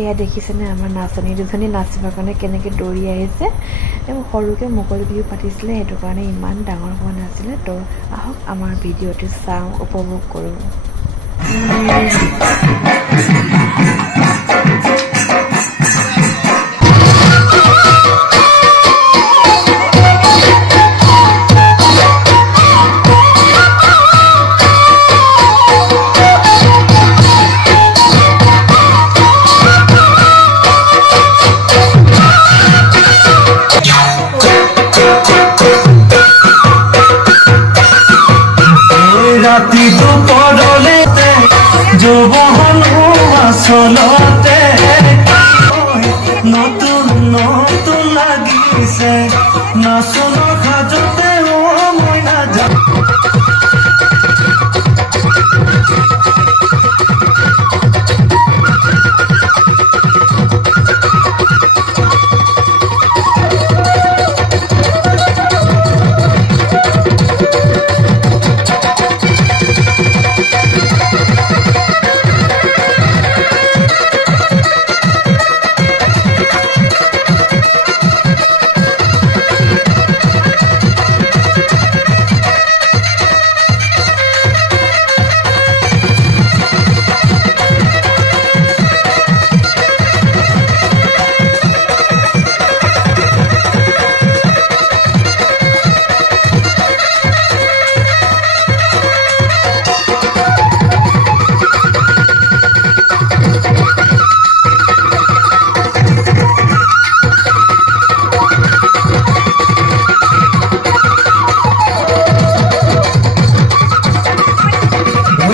এয়া দেখিছেনে আমাৰ নাচনী দুজনী নাচিবৰ কাৰণে কেনেকৈ দৌৰি আহিছে সৰুকৈ মুকলি বিহু পাতিছিলে সেইটো কাৰণে ইমান ডাঙৰ হোৱা নাছিলে তো আহক আমাৰ ভিডিঅ'টো চাওঁ উপভোগ কৰোঁ নতুন নতুন লাগিছে নাচনৰ সাজতে মই নাযাওঁ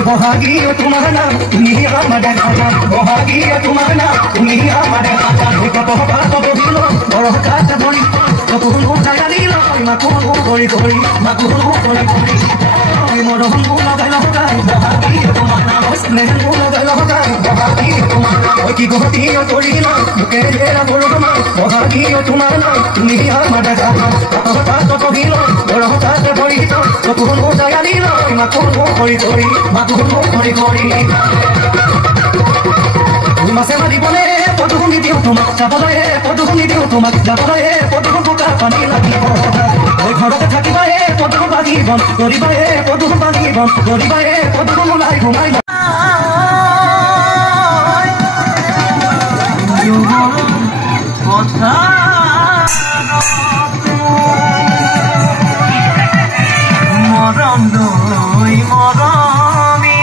Bohagia तुम्हारा नाम तुम्ही आम्हाला खाना bohagia तुम्हारा नाम तुम्ही आम्हाला खाना एक पोहा तो बोलो और काट बोली तो तुम जाया नीलो माकुनो कोई कोई माकुनो कोई कोई मोर हम लगाइला होगा bohagia तुम्हारा स्नेह लगाइला होगा bohagia तुम्हारा ओई की गोतियो तोड़ीना के मेरा बोलो bohagia तुम्हारा नाम तुम्ही आम्हाला खाना तो बोलो और काट बोली तो तुम जाया नीलो माकुनो कोई कोई माकुनो कोई कोई Masema di bole, podo ni dio tuma, chabale, podo ni dio tuma, chabale, podo buka pani lagi bo. Oi ghorate thaki bae, podo bagi bon, gori bae, podo bagi bon, gori bae, podo mulai ghumai. Kotha moron doi moroni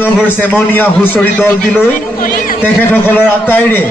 নগৰ সেমনিয়া হুচৰি দল দিলৈ তেখেতসকলৰ আটাইৰে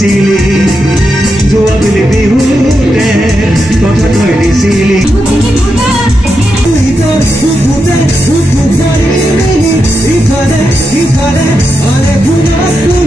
দিছিলি যোৱা বেলি বিহুতে কথা তই দিছিলি ইফালে আনে